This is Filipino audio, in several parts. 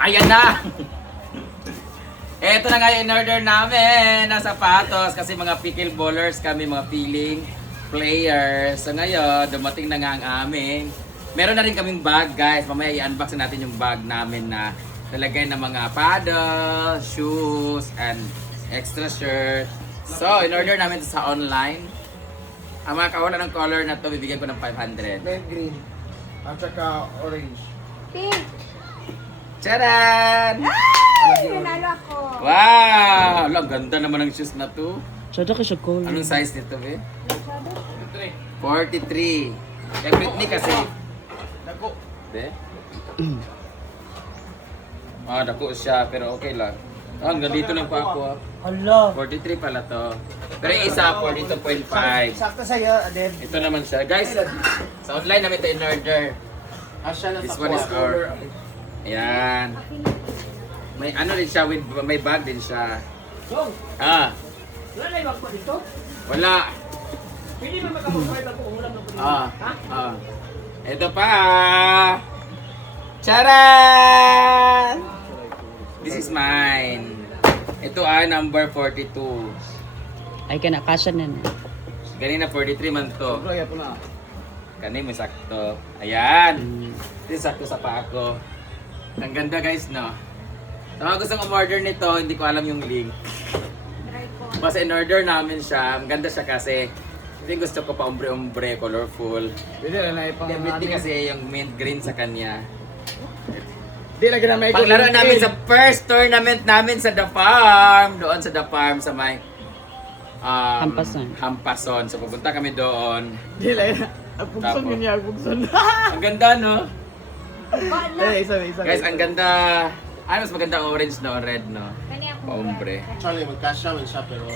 Ayan na! Ito na nga yung in-order namin na sapatos kasi mga pickleballers kami, mga peeling players. So ngayon, dumating na nga ang amin. Meron na rin kaming bag guys. Mamaya i-unbox natin yung bag namin na nalagay ng mga paddle, shoes, and extra shirt. So, in-order namin ito sa online. Ang mga kawalan ng color na to, bibigyan ko ng 500. Red, green. At saka orange. Pink! Charan! Ay! Nanalo ako! Wow! Ang ganda naman ng shoes na to. Sada ka siya cool. Anong size nito, be? Masyado? 43. Kay Britney kasi. Dako. Be? Dako siya, pero okay lang. Ang ganito lang pa ako. Hala. 43 pala to. Pero yung isa, 42.5. Sakto sa'yo, Aden. Ito naman siya. Guys, sa online namin ito in-order. Asya na This sa one is color. Ayan. May ano din siya, with, may bag din siya. Dong, Ah, wala na yung dito? wala. Pwede ba makamag-drive ako kung wala na po dito? Ah, Ha? ah. Ito pa. Charan! This is mine. Ito ay number 42. Ay ka na, kasya na na. Ganina 43 man to. Bro, yapo na. Kani may sakto. Ayan. Ito sakto sa paa ko. Ang ganda guys, no? Sa mga gustong umorder nito, hindi ko alam yung link. Try ko. Basta in-order namin siya. Ang ganda siya kasi hindi gusto ko pa ombre-ombre, colorful. Pwede na na ipang Hindi kasi yung mint green sa kanya. Di lagi na may Paglaro namin sa first tournament namin sa The Farm. Doon sa The Farm sa may Hampason. Hampason. So pupunta kami doon. Di lagi na. Agpugson Tapos. yun niya, agpugson. Ang ganda, no? Ba na? Isa. Guys, ang ganda. Ano mas maganda orange, no? Red, no? Kani ako. Ombre. Actually, magkasya man siya, pero...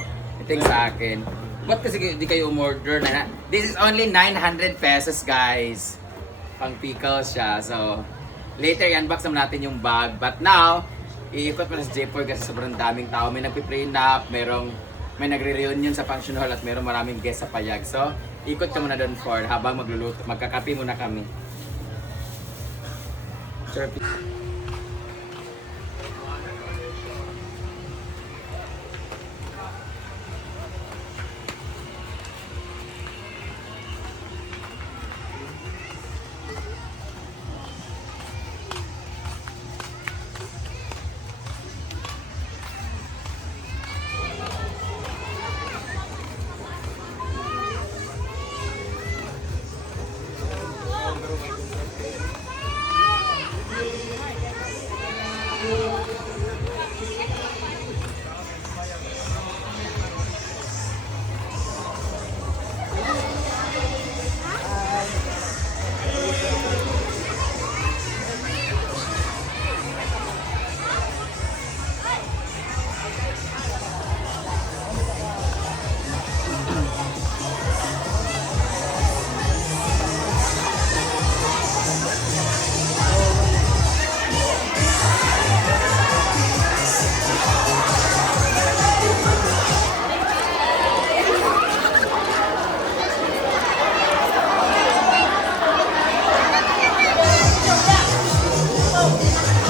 Ito yung sa akin. Ba't kasi di kayo umorder na? This is only 900 pesos, guys. Pang pickles siya. So, later i-unbox naman natin yung bag. But now, iikot pa na sa J4 kasi sobrang daming tao. May nagpiprenup, may nagre-reunion sa function hall at merong maraming guest sa payag. So, ikot ka muna doon for habang magluluto. Magkakape muna kami. Sure.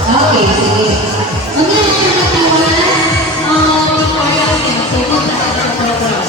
Okay, sige. Mag-i-share na tayo. Victoria, tungkol na tayo sa program.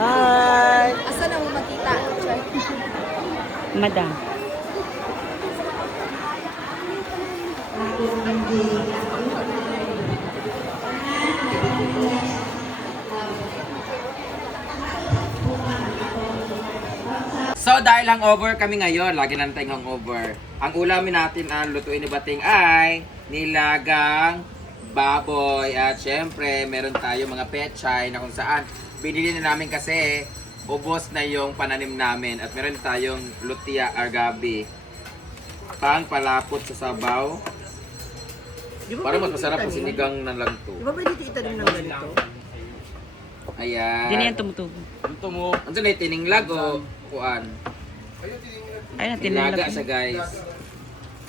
Hi! Asa na mo makita? Madam. So dahil hangover kami ngayon, lagi lang tayong hangover. Ang ulamin natin ang lutuin ni Bating ay nilagang baboy. At syempre, meron tayo mga pechay na kung saan binili na namin kasi ubos na yung pananim namin. At meron tayong lutia argabi. Pang palapot sa sabaw. Para mas masarap kung sinigang na lang to. Di ba pwede itanim ng ganito? Ayan. Di na yan tumutubo. Ito mo. Ano na tininglag o kuan? Ay na, Tinaga tinulog. siya guys.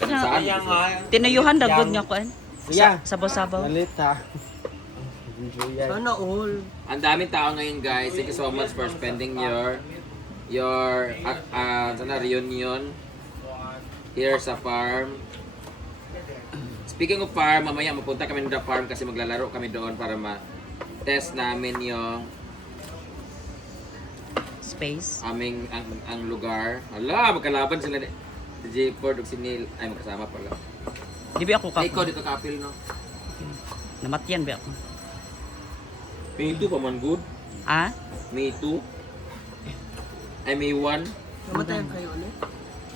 Ano? Saan? Tinuyuhan dagod nga ko. Yeah. Sabaw-sabaw. Malita. Sana all. Ang daming tao ngayon guys. Thank you so much for spending your sana reunion here sa farm. Speaking of farm, mamaya mapunta kami sa farm kasi maglalaro kami doon para ma-test namin yung Space. aming ang lugar. Hala, magkalaban sila ni si Ford ug si Neil. Ay, magkasama pala. Di ba ako Ay, ikaw ka? dito kapil, no? Namatyan ba ako? May 2 pa man good. Ah? May 2. Ay, may 1. Namatayan kayo ulit?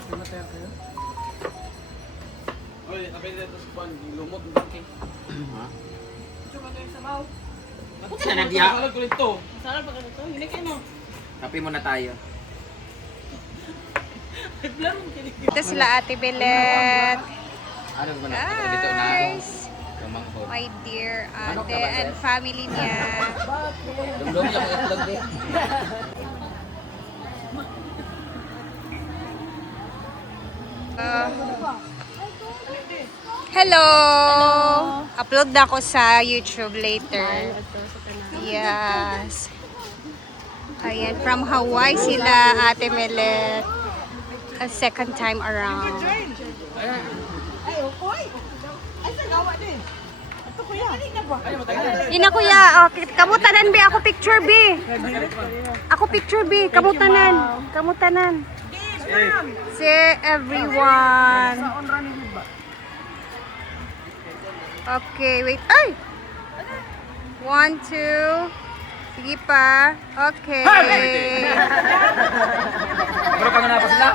Namatayan kayo? Ha? Ba't ka nagya? Kape muna tayo. Ito sila Ate Belet. Ano ba na? Dito na. Guys, Kamangkot. my dear ate and family niya. Dumdum lang ang itlog din. Hello! Upload na ako sa YouTube later. Yes. Ayan, from Hawaii sila, Ate Melet. A second time around. Ina kuya, oh, kamutanan bi ako picture bi. Ako picture bi, kamutanan. Kamutanan. See everyone. Okay, wait. Ay! 1, 2. Sige pa. Okay. Bro, pag na pa sila?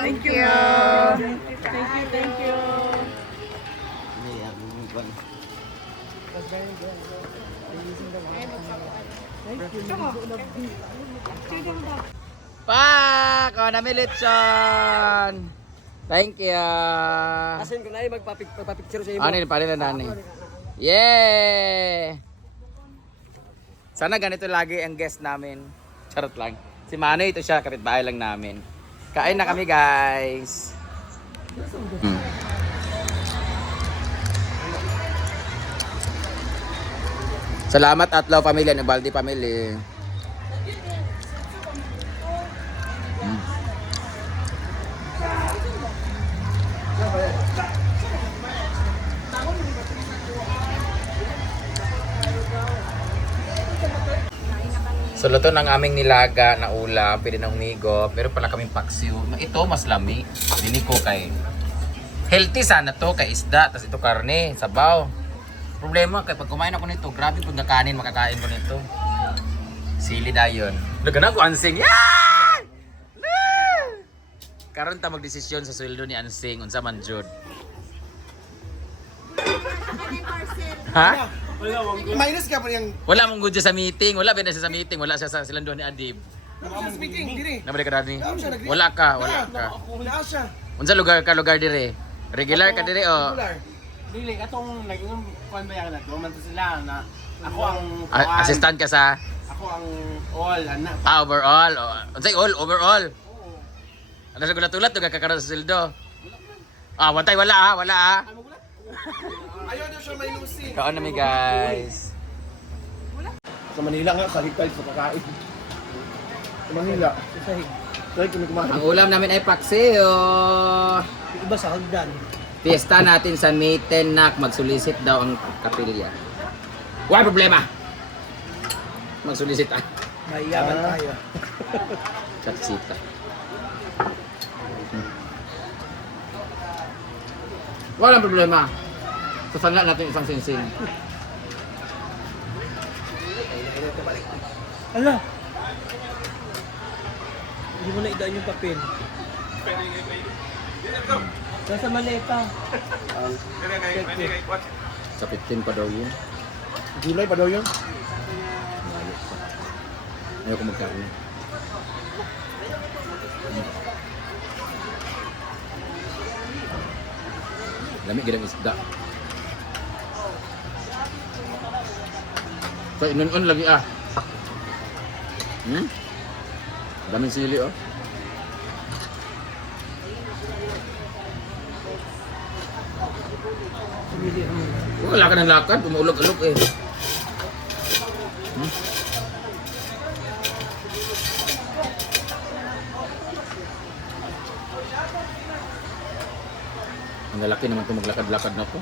Thank you. Thank you. Pa! Kaw na militsyon! Thank you! Asin ko na yung magpapicture sa iyo. Ano yun? Paano na nani? Yeah! Sana ganito lagi ang guest namin. Charot lang. Si Manoy, ito siya, kapitbahay lang namin. Kain na kami, guys. Salamat Atlaw Family and Ubaldi Family. So luto ng aming nilaga na ulam, pwede na humigo, pero pala kaming paksiw. Ito mas lami, dini ko kay healthy sana to kay isda, tas ito karne, sabaw. Problema kay pag kumain ako nito, grabe pag nakanin makakain ko nito. Sili dayon. Lagan ako ansing. Yan! Karon ta magdesisyon sa sweldo ni Ansing unsa man jud. Ha? Minus ka pa yung Wala mong good sa meeting, wala ba na siya sa meeting, wala siya sa silang doon ni Adib. speaking, diri. Nabalik ka dani? Wala ka, wala ka. Wala siya. Unsa lugar ka lugar dire? Regular ka dire o Dili, atong naging kuan ba yan na? Duman to sila na ako ang assistant ka sa Ako ang all, anak. Overall. Unsay all? Overall. Ano sa gulat-ulat ito kakaroon sa sildo? Wantay, wala ah. Ayaw na siya may lusin. Kaon na mi guys. Sa Manila nga, sa hikay sa kakain. Sa Manila. Sa sahig. Sahig kami kumain. Ang ulam namin ay pakseo. Iba sa hagdan. Fiesta natin sa May 10 nak. Magsulisit daw ang kapilya. Wala problema. Magsulisit ah. May yaman tayo. Katsita. Walang problema. Sasangla natin isang sinsing. Ala! Hindi mo na idaan yung papel. Nasa maleta. Sa 15 pa daw yun. July pa daw yun? Ayaw ko magkarne. Lamig gila ng isda. So, inon-on lagi ah. Daming sili oh. Wala ka ng lakad, pumulog-alog eh. Ang lalaki naman ito maglakad-lakad na to.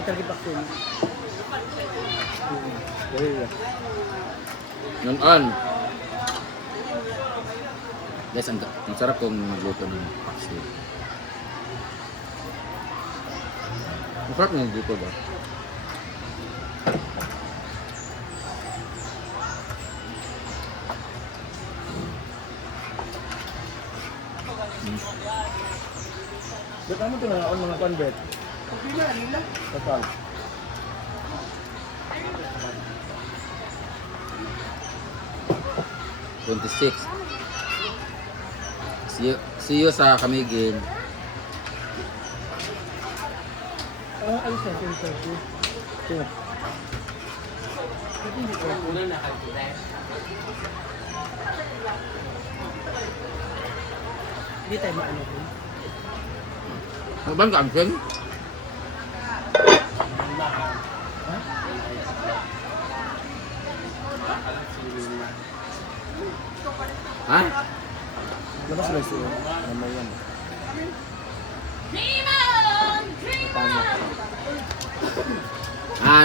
Matagi pa ko. Nun-on. Guys, ang sarap kong magluto ng pastel. Ang sarap ng dito ba? Ba't naman ito nangaon mga convert? Okay na, nila. Total. See you sa Kamigin. Alis na, 2030. Sino? Hindi tayo maano po. Ano ba ang kamsin? Ha? Labas sila siya. Namay yan.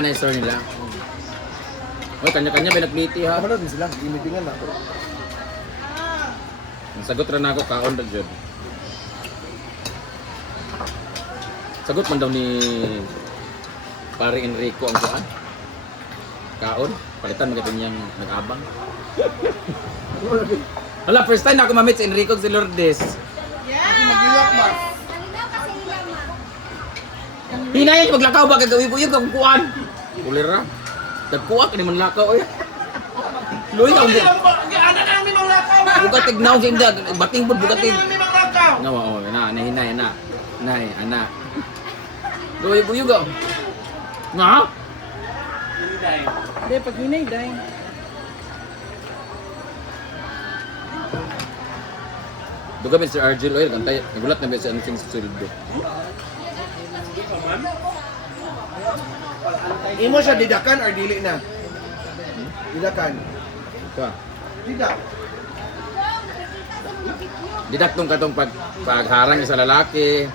Na-store nila. Kanya-kanya binagbiti ha. Kapanood din sila. Gimitingan na. Ang sagot rin ako, kaon na dyan. Sagot man daw ni Pare Enrico ang kuan. Kaon, palitan magating niyang nag-abang. Hala, first time na ako mamit si Enrico si Lourdes. Mag-iwak ba? Hinayan, maglakaw ba? Gagawin-guyog ang kuan. Kulira. Nagkuwak, hindi man lakaw. Luy ka, Ana na namin mga lakaw! bugatig na siya hindi. Bating po, bugatig. Namin mga lakaw! Nawa, hinay, na. Nay, anak. Guyog-guyog ah. Nga? Hindi, pag hinay, dahil. Duga Mr. Argel Oil, kantay, nagulat na ba siya ang sing suldo. Imo siya didakan or dili na? Didakan. Ito ah. Didak. Didaktong katong pagharang sa lalaki.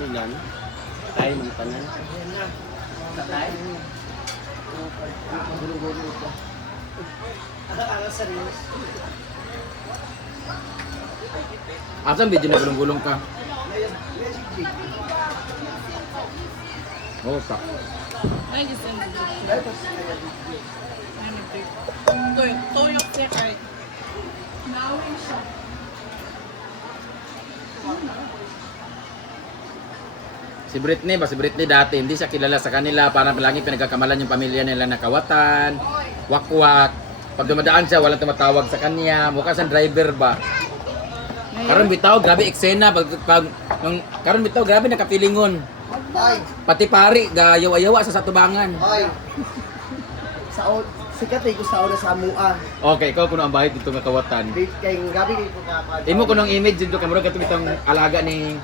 Milan. Ay, mga tanan. Tatay. Asan video na gulong-gulong ka? Oh, pak. Si Britney ba? Si Britney dati, hindi siya kilala sa kanila. Parang palagi pinagkakamalan yung pamilya nila na Kawatan, Wakwak. Pag dumadaan siya, walang tumatawag sa kanya. Mukha siyang driver ba? Karon bitaw, grabe eksena. Karon bitaw, grabe nakapilingon. Pati pari, gayaw-ayawa sa satubangan. Ay. Sikat ay gusto na sa mua. Okay, ikaw kuno ang bahid dito nga kawatan. Kay gabi kay ko ka. Imo kunong image dito kamuro katong itong alaga ni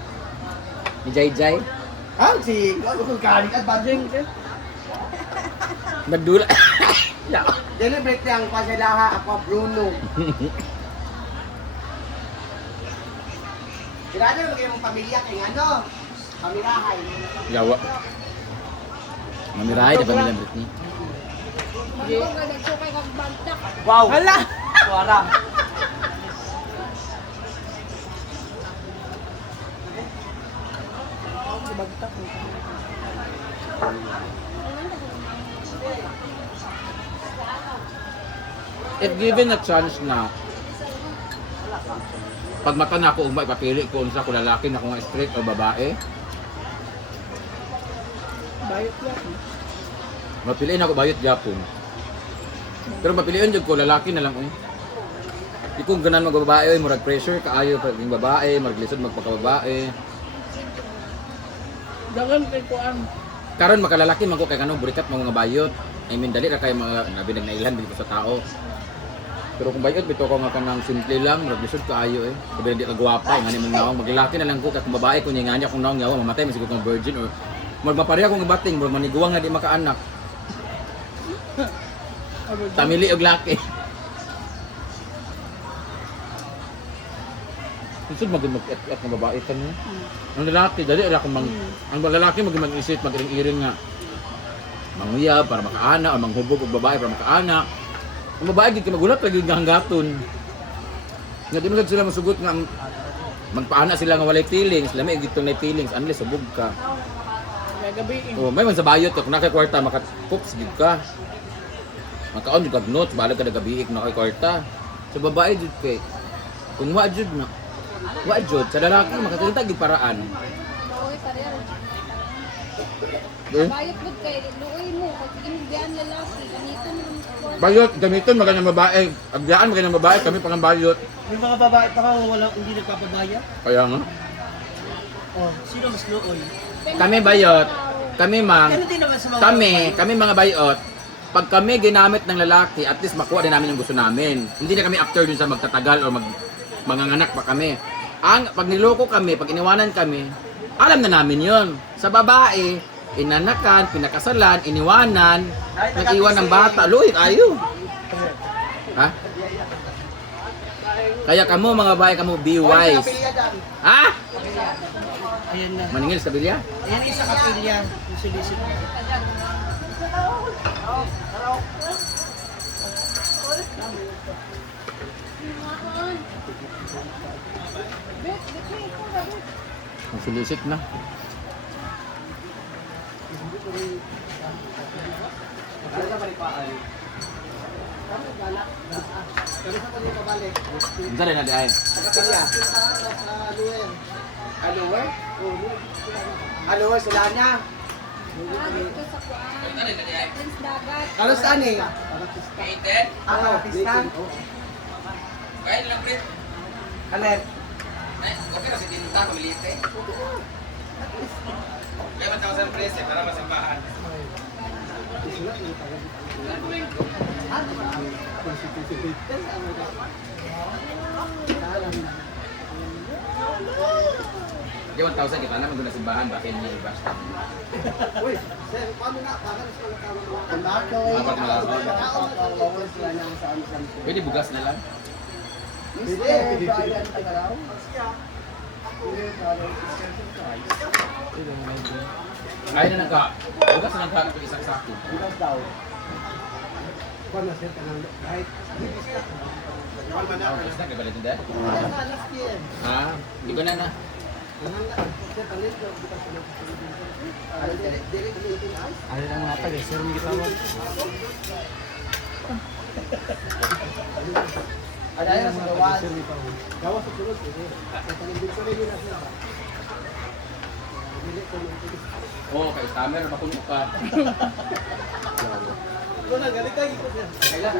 Jai Jai. Si ko kani at badring. Nagdula. Ya. Deliberate ang pasalaha ako Bruno. Kirado mo kayong pamilya kay ano? Pamirahay. Yawa. Mamiray na pamilya Britney. Wow. Hala. Wala. If given a chance na pag mata na ako ugma ipapili ko unsa ko lalaki na ko nga straight o babae. Bayot lang. Mapiliin ako bayot gyapon. Pero mapiliin jud ko lalaki na lang oy. Di ko ganan magbabae oy, murag pressure kaayo pag yung babae, murag lisod magpakababae. Dagan kay kuan. Karon makalalaki man ko kay kanang burikat mga bayot. I mean dali ra kay mga nabinag na ilan dito sa tao. Pero kung bayot bito ko nga kanang simple lang, murag lisod kaayo eh. Sabi di ka gwapa, ngani mong nawang maglalaki na lang ko kay kung babae ko niya nga kung nawang yawa mamatay masiguro kong virgin or murag mapareha kong ibating, murag maniguwang nga di makaanak. Tamili og laki. Isod mag-at ng babae ka niya. Ang lalaki, dali ra kung ang lalaki mag-isip, mag-iring-iring nga. Manguyab para makaanak, o manghubog og babae para makaanak. Ang babae gid magulat lagi nga hanggaton. Nga di man sila masugot nga magpaana sila nga walay feelings, lami gid nay feelings unless subog ka. Gabi. Oh, may man sa bayot kung nakay kwarta maka-cooks gid ka. Makaon jud kag notes, balag ka nagabiik na kay kwarta. Sa babae jud kay kung wa jud na. Wa jud sa lalaki makakita gid paraan. Bayot mo kay luoy mo pag inigyan lalaki ganito mo. Bayot gamiton magandang babae. Agyaan magandang babae kami pang bayot. Yung mga babae pa wala hindi nagpapabaya. Kaya nga. Oh, sino mas luoy? Kami bayot. Kami mang Ganun din naman sa mga kami mga bayot. Pag kami ginamit ng lalaki, at least makuha din namin yung gusto namin. Hindi na kami after dun sa magtatagal o manganganak pa kami. Pag niloko kami, pag iniwanan kami, alam na namin yon. Sa babae, inanakan, pinakasalan, iniwanan, nag-iwan ng bata. Luit, ayo. Ha? Kaya kamo mga babae, kamo be wise. Ha? Ayan na. Maningil sa bilya? Ayan isa kapilya. Yung solicit. Ang solicit na. Ang dali na di ay. Aloe, sila na. Dito sa kuan. Prince dagat. Ano saan eh? Painted? Ako, pistan. Kain lang, Brit. Kaler. Okay na si Tinta, kumiliit eh. Kaya man sa prese para masambahan. Di 1,000 kita naman doon na simbahan, bakit niya i-basta? Uy, sir, paano nga? Bakit sa mga tao? Dapat malaman. Pwede bugas na lang. Kaya na nagka. Bugas na nagka ito isang sako. Bugas na, kabalit hindi? Ha? Hindi ko na na. Ano lang natag eh, sir, may gitawag. Ada yang gawas. Gawas sa sulod eh. Tatalibig ko rin yun na. Oo, kay Tamer, makuno ka. Ito na, galit tayo. Kailan?